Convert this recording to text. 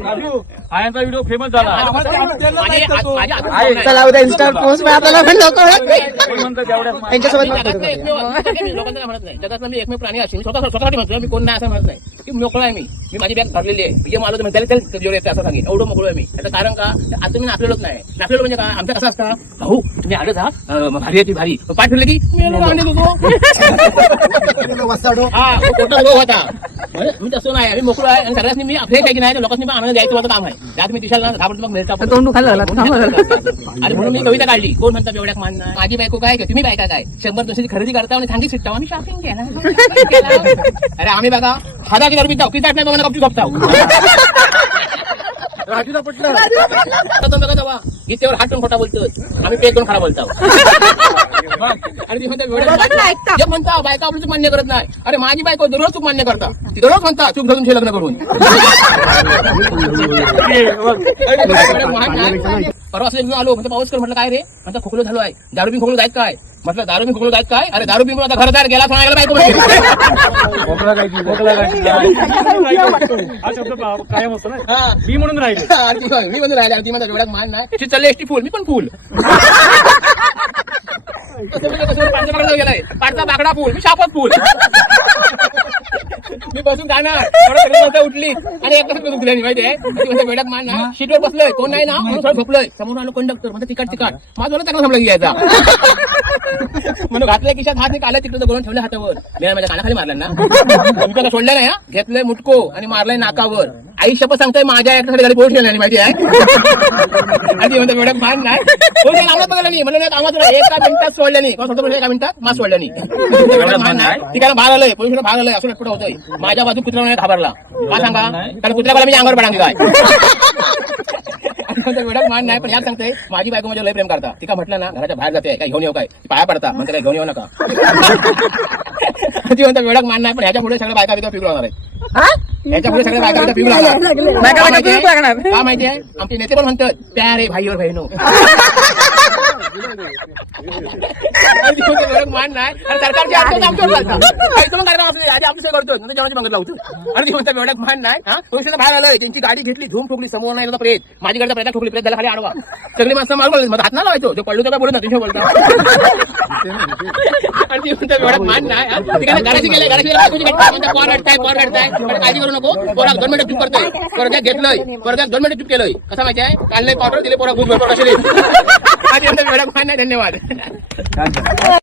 आयांचा video famous झाला. चला उद्या इन्स्टा पोस्ट आपल्याला पण लोक त्यांच्यासोबत लोकांना म्हणत नाही. जगातला मी एकमेव प्राणी असेल स्वतःसाठी म्हणतो. मी कोण नाही असं म्हणत नाही की मोकळा आहे. मी माझी बॅग भरलेली आहे. मी मालो तर त्याला जेवढे येते असं सांगेन. एवढं मोकळं आहे मी. त्याचं कारण का आता मी नाचलेलोच नाही. नाचलेलो म्हणजे काय आमच्या कसं असतं भाऊ तुम्ही आलं जा भारी आहे ती भारी पाठ ठेवले की होता. मी तसं नाही. मी मोकळं आहे आणि सगळ्यांनी मी आपले काही नाही लोकांनी पण आनंद द्यायचं माझं काम आहे. त्यात मी दिशाला घाबरतो मग मिळता आणि म्हणून मी कविता काढली. कोण म्हणतात एवढ्या मान नाही. माझी बायको काय तुम्ही बायका काय 100-200 खरेदी करता आणि सांगी शिकता आम्ही शॉपिंग केला. अरे आम्ही बघा 1000 गरमी जाऊ किती नाही बघा कपची गपताव राजूला पटलं बघा तेव्हा गीतेवर हात ठेवून खोटा बोलतो. आम्ही पे करून खरा बोलतो. आणि जे म्हणता बायका आपलं चूक मान्य करत नाही. अरे माझी बायको दररोज चूक मान्य करता. ती दररोज म्हणता चूक धरून लग्न करून. परवा असं आलो म्हणजे पाऊस कर म्हटलं काय रे म्हणता खोकलो झालो आहे. दारू बिन खोकलो जायत काय म्हटलं दारू बिन खोकलो जायत काय. अरे दारू बिन आता घरदार गेला सांगायला बायको हा शब्द कायम असतो ना. मी म्हणून राहिले मी म्हणून राहिले. ती माझा एवढा मान नाही. चालले एसटी फुल मी पण फुल गेलाय. पाठचा बाकडा फुल मी शापत फुल. मी बसून जाणार उठली आणि एकदा दुखली माहिती आहे. वेळात मान ना सीटवर बसलोय कोण नाही ना म्हणून झोपलोय. समोर आलो कंडक्टर म्हणजे तिकट माझं चांगला थांबला घ्यायचा म्हणून घातल्या खिशात हात काढला तिकडे गोळून ठेवल्या हातावर. मी माझ्या कानाखाली मारला ना त्याला सोडलं नाही. घेतलंय मुटको आणि मारलाय नाकावर. आई शपथ सांगताय माझ्या एकट्यासाठी गाडी पोहोचली नाही माहिती आहे. आणि म्हणतो वेळात मान नाही लावण्यात बघायला नाही म्हणून एका मिनिटात सोडल्या नाही. एका मिनिटात मास सोडल्या नाही. ठिकाणी भाग आलंय पोलिसांना भाग आलंय असं कुठं होतंय. माझ्या बाजू कुत्र्याने घाबरला का सांगा कारण कुत्र्याला मी अंगावर पडांगे काय वेळात मान नाही. पण यात सांगते माझी बायको माझ्या लय प्रेम करता. ती का म्हटलं ना घराच्या बाहेर जाते काय घेऊन येऊ काय पाया पडता म्हणते काय घेऊन येऊ नका. ती म्हणते वेळात मान नाही. पण ह्याच्या पुढे सगळ्या बायका बिका फिरू लागणार आहेत. याच्या पुढे सगळ्या बायका फिरू लागणार का माहिती आहे. आमचे नेते पण म्हणतात प्यारे भाईवर बहिणो मान नाही. सरकारची आमच्यावर करतो जेवणाची मागत लावतो. आणि ती म्हणतात वेळात मान नाही. पोलिसांना बाहेर आलं त्यांची गाडी घेतली धूम ठोकली. समोर नाही प्रेत माझी गाडी प्रेता ठोकली. प्रेत झाला खाली आडवा. सगळी माणसं मारवलं मग हात ना लावायचो जो पडलो तर काय बोलत नाही तुझ्या बोलता. आणि ती म्हणतात वेळात मान नाही. घराची गेले घराची काळजी करू नको. पोरा 2 मिनिटं चूप करतोय. वर्गात घेतलंय वर्गात 2 मिनिटं चूप केलंय. कसं माहिती आहे काल नाही पावडर दिले पोरा खूप वेळात मान नाही. धन्यवाद.